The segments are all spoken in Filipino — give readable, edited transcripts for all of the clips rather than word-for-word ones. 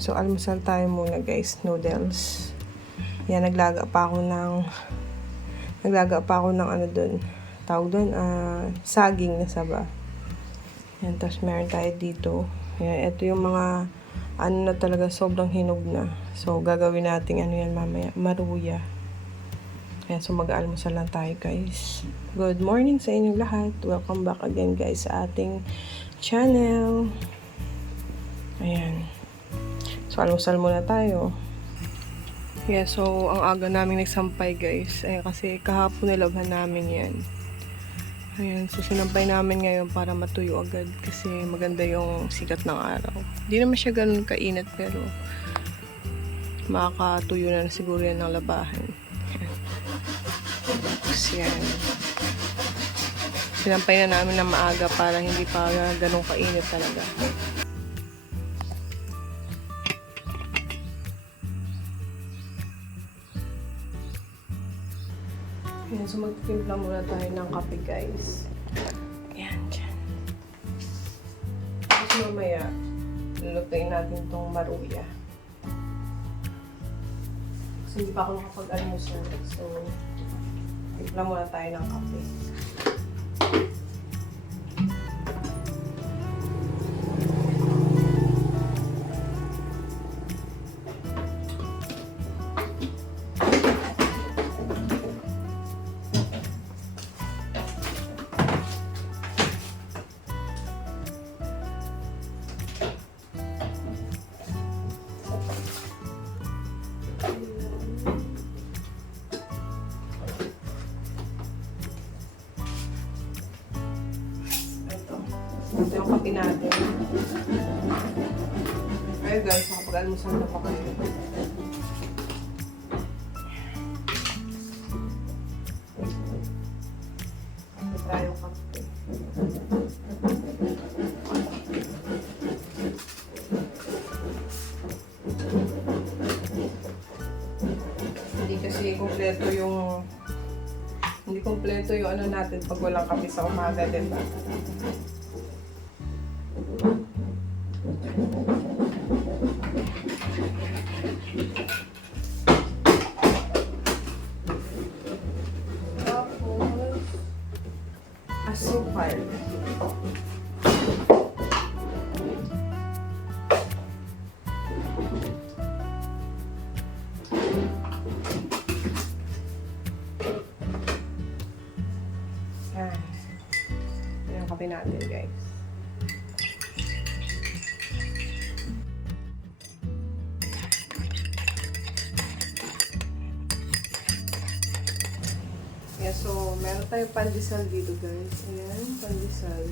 Ayan, so almusal tayo muna guys, noodles. Yan, naglaga pa ako ng ano dun, tawag dun, saging na saba. Yan, tapos meron tayo dito. Yan, ito yung mga, ano na talaga, sobrang hinog na. So, gagawin natin, ano yan mamaya, maruya. Yan, so mag-almusal lang tayo guys. Good morning sa inyong lahat. Welcome back again guys sa ating channel. Ayan. So, almusal muna tayo. Yeah, so, ang aga namin nagsampay guys. Ayan, kasi kahapon nilabhan namin yan. Ayan, so sinampay namin ngayon para matuyo agad. Kasi maganda yung sikat ng araw. Hindi naman siya ganun kainit pero makakatuyo na siguro yan ng labahan. Tapos yan. Sinampay na namin na maaga para hindi pa ganun kainit talaga. Ayan, so magtitimpla muna tayo ng kape guys. Ayan, dyan. Tapos mamaya, lulutuin natin tong maruya. Kasi hindi pa ako nakapag-almusal. So, timpla muna tayo ng kape. Ito yung kape natin. Ayun guys, nakapag-almusal na pa kayo. Ito tayo kape. Hindi kasi kompleto yung ano natin pag walang kape sa umaga, diba? Tapos asukal. Yan yung kape natin guys. Yeah, so, meron tayong pandesal dito guys. Ayan, pandesal.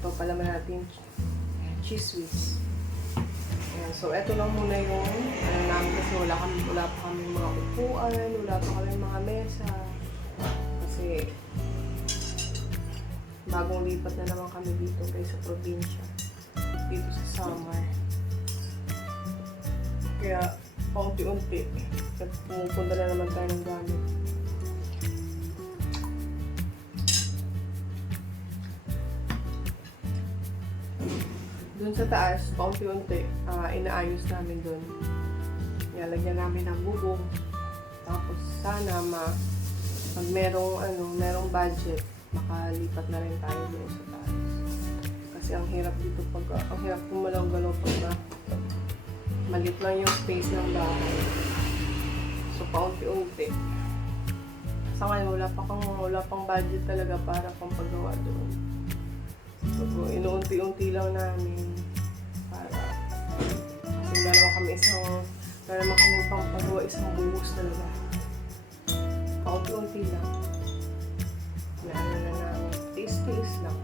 Ito pala natin cheese whiz. Ayan, so, eto lang muna yung ano namin kasi wala pa kami mga upuan, wala pa kami mga mesa. Kasi bagong lipat na naman kami dito guys sa probinsya. Dito sa summer. Kaya, paunti-unti. At pumupunta na naman tayo ng gamit. Doon sa taas, paunti-unti, inaayos namin doon. Lagyan namin ng bubong. Tapos sana pag merong budget, makalipat na rin tayo doon sa taas. Kasi ang hirap dito ang hirap gumalaw-galaw pag maliit lang yung space ng bahay. So paunti-unti. Sa ngayon, wala pang budget talaga para paggawa doon. So, inuunti-unti lang namin para kasi wala naman kami pangpagawa isang buhos talaga. Paunti-unti lang. Na namin. Taste lang.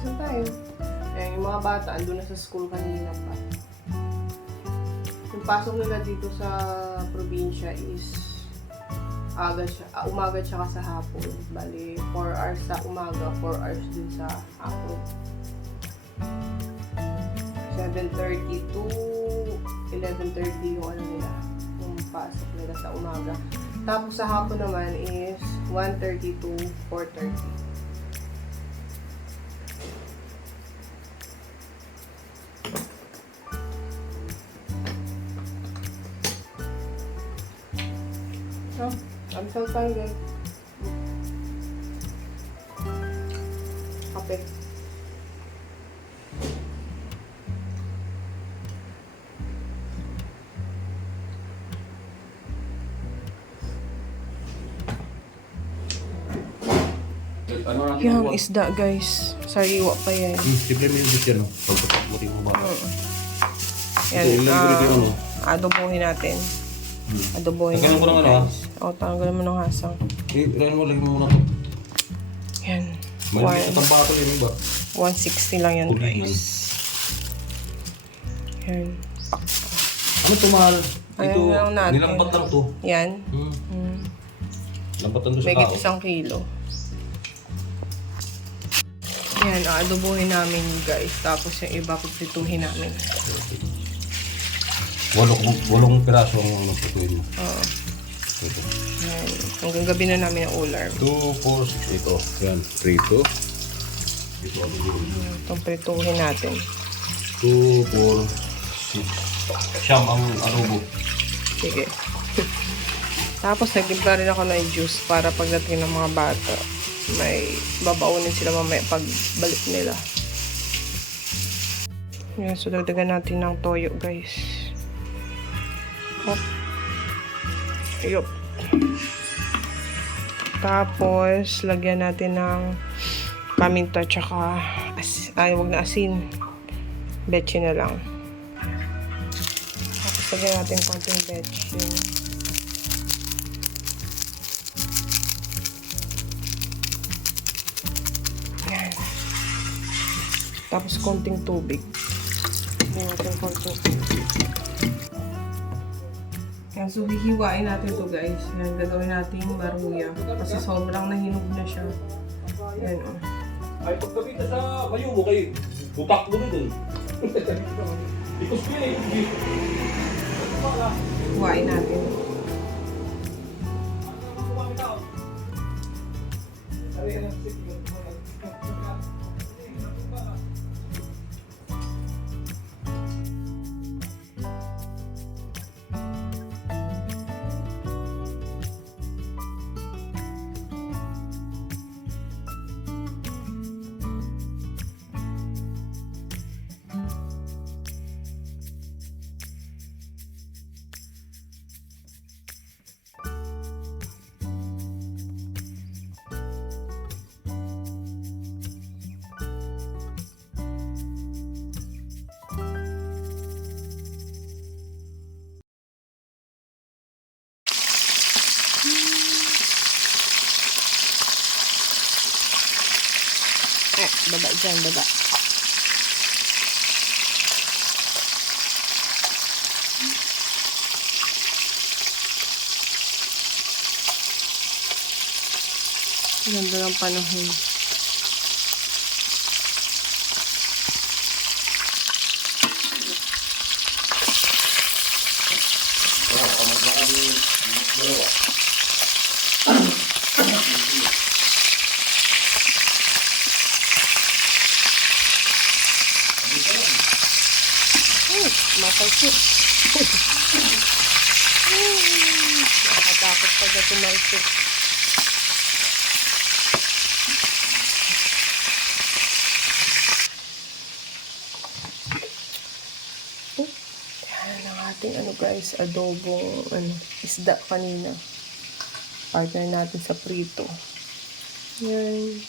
Saan tayo? Ayan, yung mga bata, andun na sa school kanina pa. Yung pasok nila dito sa probinsya is umaga tsaka sa hapon. Bali, 4 hours sa umaga, 4 hours din sa hapon. 7:30 to 11:30 yung ano nila, yung pasok nila sa umaga. Tapos sa hapon naman is 1:30 to 4:30. No? Almusal tanggol. Kape. Ano natin Yung isda, guys. Sariwa pa yan. Simple mo yung bisyan, no? Pagpapagpapag mo ba? Yan, ano? adobohin natin. Adobohin Tanggalan ko ng ano, guys. O, tanggalan mo ng hasang. Ilan mo, lagyan mo muna to. Yan. Malimit sa tambato yun, ba? 160 lang yan, guys. Yan. Ano to, mahal? Ayan Ito, lang natin. nilambat lang to. Yan. Lambatan to sa May tao. 1 kilo. Yan, adobohin namin guys. Tapos yung iba, pagprituhin namin. Walong piraso ang nagputuin mo. Oo. Ito. Yan. Hanggang gabi na namin ang ulam. 2, 4, 6. Ito. Yan. Prito. Ito. Itong prituhin natin. 2, 4, 6. Siyam ang adobo. Sige. Tapos nagtimpla rin ako ng juice para pagdating ng mga bata, may babaunin sila mamaya pag balik nila. Yan, so dagdagan natin ng toyo, guys. Hop. Ayop. Tapos, lagyan natin ng paminta tsaka wag na asin. Betche na lang. Tapos, lagyan natin konting betche. Yan. Tapos, konting tubig. Lagyan natin konting tubig. Yan, so hihiwain natin to guys. Yan, gagawin natin baruya. Kasi sobrang nahinog na siya. Yan o. Ay, pagkabit na sa kayo mo kayo, butak mo rin dun. Ikos ko yun eh. Hiwain natin. Baba dyan, baba. Ganda ng panahon. Matalsik. Nakakatakot pag tumalsik. Yan ang ating guys, adobong isda kanina. Partner natin sa prito. Yan.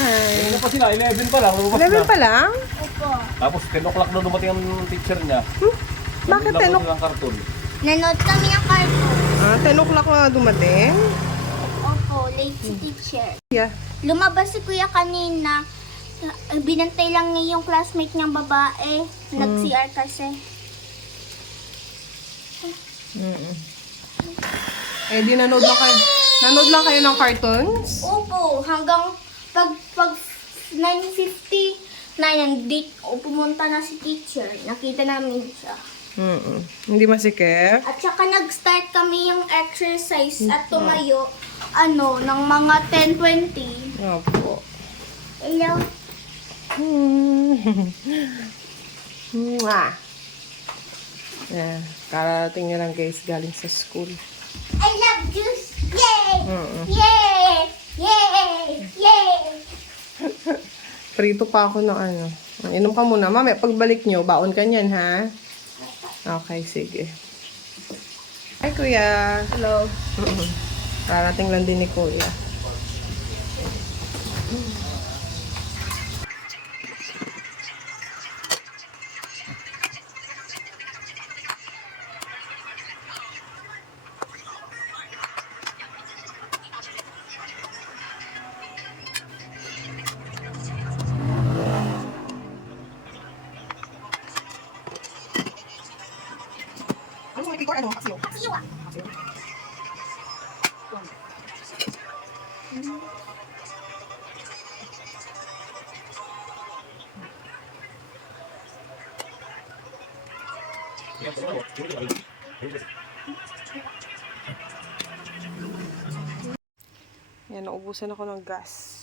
Ano pa sila? 11 pa lang. 11 pa lang? Opo. Tapos 10 o'clock na dumating ang teacher niya. Bakit 10 o'clock? Ng karton. Nanood kami ng cartoon. 10 o'clock na dumating? Opo, late si teacher. Yeah. Lumabas si kuya kanina. Binantay lang niya yung classmate niyang babae. Nag-CR kasi. Eh, di nanood lang kayo. Nanood lang kayo ng cartoons? Opo, hanggang pag 9:50 na pumunta na si teacher. Nakita namin siya. Hindi masikip? At saka nag-start kami yung exercise at tumayo ng mga 10:20. Opo. Hello. Mwah! Yan. Kararating niya lang guys galing sa school. I love juice! Yay! Mm-mm. Yay! Yay! Yay! Prito pa ako ng ano. Inom ka muna. Mamaya, pagbalik nyo, baon ka niyan, ha? Okay, sige. Hi, Kuya. Hello. Karating lang din ni Kuya. Ano mo Victor? Ano? Aksiyo. Siwa! Yan, naubusan ako ng gas.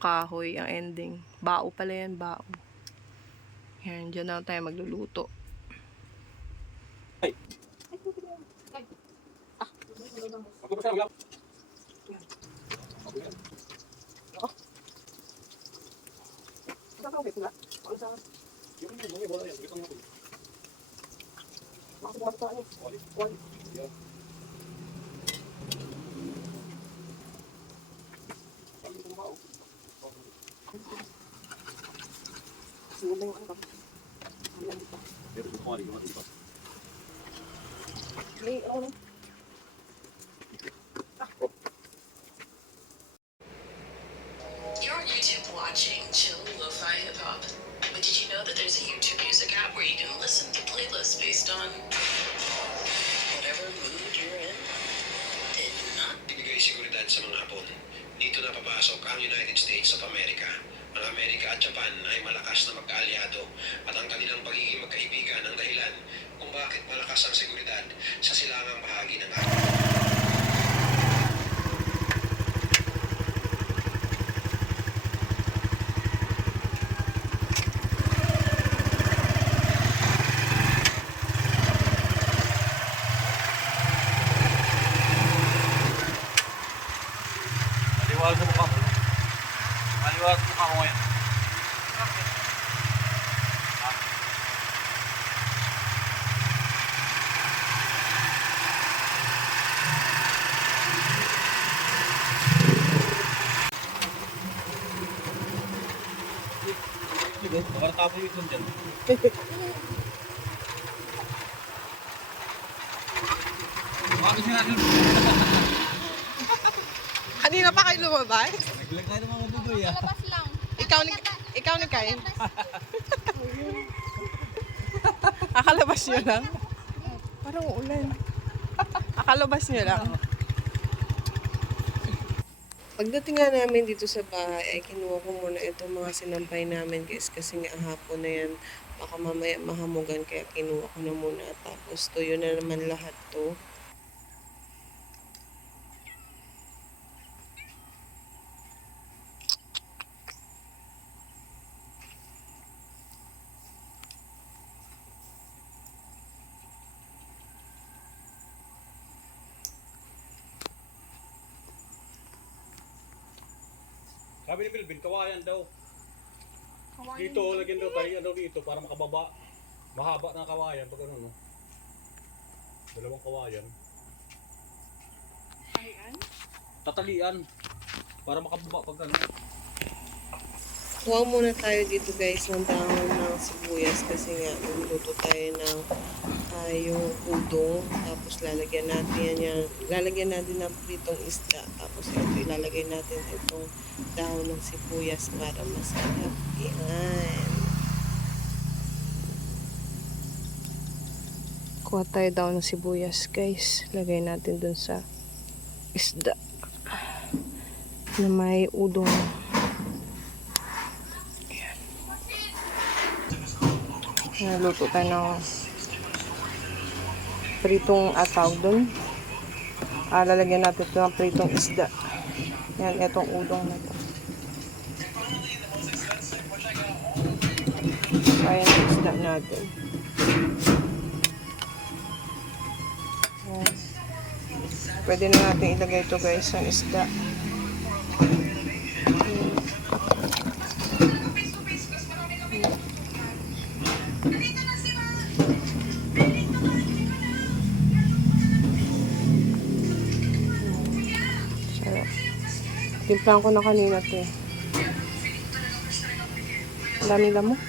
Kahoy ang ending. Bao pala yan, bao. Yan, dyan na tayo magluluto. Ako pa siya, You're on YouTube watching chill lo-fi hip hop. But did you know that there's a YouTube music app where you can listen to playlists based on whatever mood you're in? Did not. Ibigay seguridad sa mga Hapon. Dito na papasok ang United States of America. Ang Amerika at Japan ay malakas na magkaalyado at ang kanilang pagiging magkaibigan ang dahilan kung bakit malakas ang seguridad sa silangang bahagi ng Hapon. Maliwag sa mukha mo. Maliwag sa mukha mo ngayon. Sige, baka tapo yung itlog dyan. Bakit siya natin? Kanina pa kayo lumabas? Naglag tayo ng mga bugoy ah. Labas lang. Ikaw ni Kain. Akalabas nyo lang? Parang uulan. Akalabas nyo lang? Pagdating nga namin dito sa bahay, ay kinuha ko muna itong mga sinampay namin guys. Kasi nga hapon na yan, baka mamaya mahamugan. Kaya kinuha ko na muna. Tapos tuyo na naman lahat to. Sabi ni Bilbin, kawayan daw. Dito, lagyan daw tayo daw dito para makababa. Mahaba na kawayan pag ano no. Dalawang kawayan. Tatalian. Para makababa pag ano. Kuha muna tayo dito guys ng dahon ng sibuyas kasi nga magluluto tayo ng yung udong. Tapos lalagyan natin ng pritong isda. Tapos ito ilalagay natin itong dahon ng sibuyas para masarap. Yan. Kuha tayo dahon ng sibuyas guys. Lagay natin dun sa isda na may udong. Naluto tayo ng pritong ataw doon. Lalagyan natin ito ng pritong isda. Yan, itong udong na ito. Kaya ng isda natin. Ayan. Pwede na natin ilagay ito guys ang isda. Sarap. Timplahan ko na kanina ito eh. Ang daming lamok.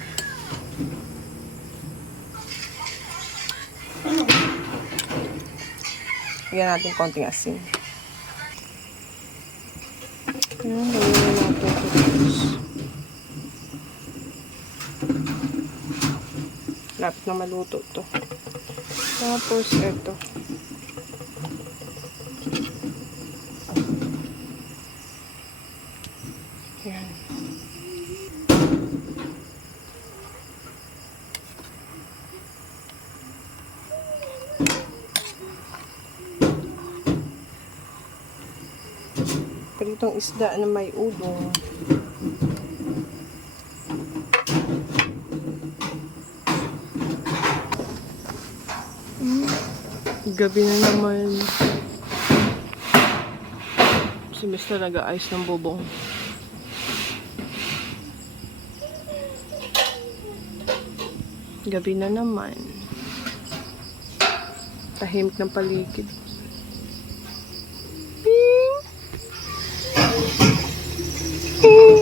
Lagyan natin konting asin. Ayan, lagyan na natin ito guys. Lapit na maluto to. Tapos ito. Ayan. Pritong isda na may udong. Gabi na naman. Si Miss talaga ayos ng bubong. Gabi na naman. Tahimik ng paligid. Ping! Ping!